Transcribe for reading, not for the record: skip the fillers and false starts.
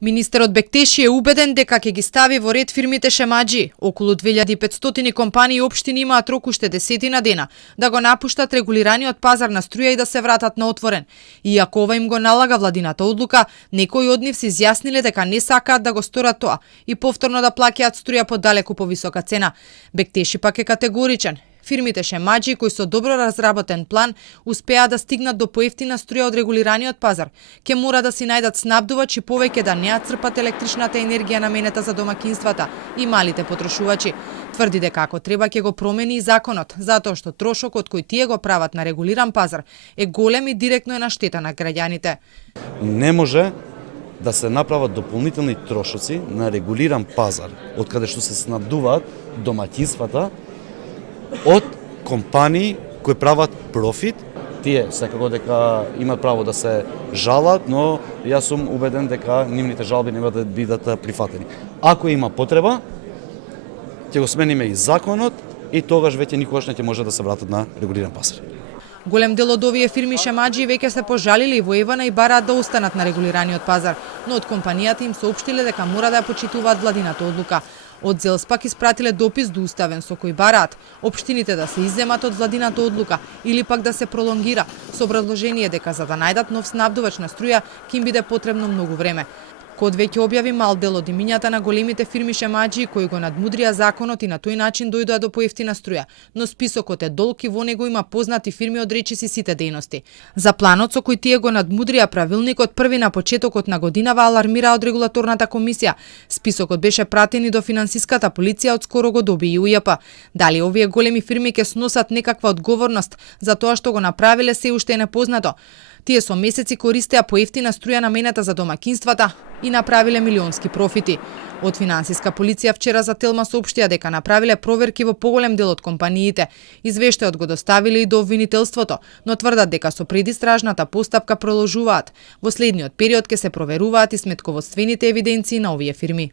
Министерот Бектеши е убеден дека ќе ги стави во ред фирмите шемаџи. Околу 2500 компании и општини имаат рок уште 10 дена да го напуштат регулираниот пазар на струја и да се вратат на отворен. Иако ова им го налага владината одлука, некои од нив се изјасниле дека не сакаат да го сторат тоа и повторно да плаќаат струја по далеку повисока цена. Бектеши пак е категоричен. Фирмите шемаџи кои со добро разработен план успеа да стигнат до поевтина струја од регулираниот пазар, ќе мора да си најдат снабдувач и повеќе да не ја црпат електричната енергија наменета за домакинствата и малите потрошувачи. Тврди дека ако треба ќе го промени и законот, затоа што трошокот кој тие го прават на регулиран пазар е голем и директно е на штета на граѓаните. Не може да се направат дополнителни трошоци на регулиран пазар, од каде што се снабдуваат домаќинствата од компании кои прават профит. Тие секако дека имаат право да се жалат, но јас сум убеден дека нивните жалби нема да бидат прифатени. Ако има потреба, ќе го смениме и законот и тогаш веќе никогаш не ќе може да се вратат на регулиран пазар. Голем дел од овие фирми шемаџи веќе се пожалили во Евана и бараат да останат на регулираниот пазар, но од компанијата им соопштиле дека мора да ја почитуваат владината одлука. Од ЗЕЛС пак испратиле допис до Уставен со кој бараат општините да се изземат од владината одлука или пак да се пролонгира со образложение дека за да најдат нов снабдувач на струја ќе им биде потребно многу време. Код веќе објави мал дел од имињата на големите фирми шемаџи кои го надмудрија законот и на тој начин дојдоа до поевтина струја, но списокот е долг и во него има познати фирми од речиси сите дејности. За планот со кој тие го надмудрија правилникот први на почетокот на годинава алармира од регулаторната комисија. Списокот беше пратен и до финансиската полиција, од скоро го доби и УЈП. Дали овие големи фирми ќе сносат некаква одговорност за тоа што го направиле се уште е непознато. Тие со месеци користеа поевтина струја наменета за домакинствата и направиле милионски профити. Од финансиска полиција вчера за Телма соопштија дека направиле проверки во поголем дел од компаниите. Извештајот го доставиле и до обвинителството, но тврдат дека со предистражната постапка продолжуваат. Во следниот период ќе се проверуваат и сметководствените евиденции на овие фирми.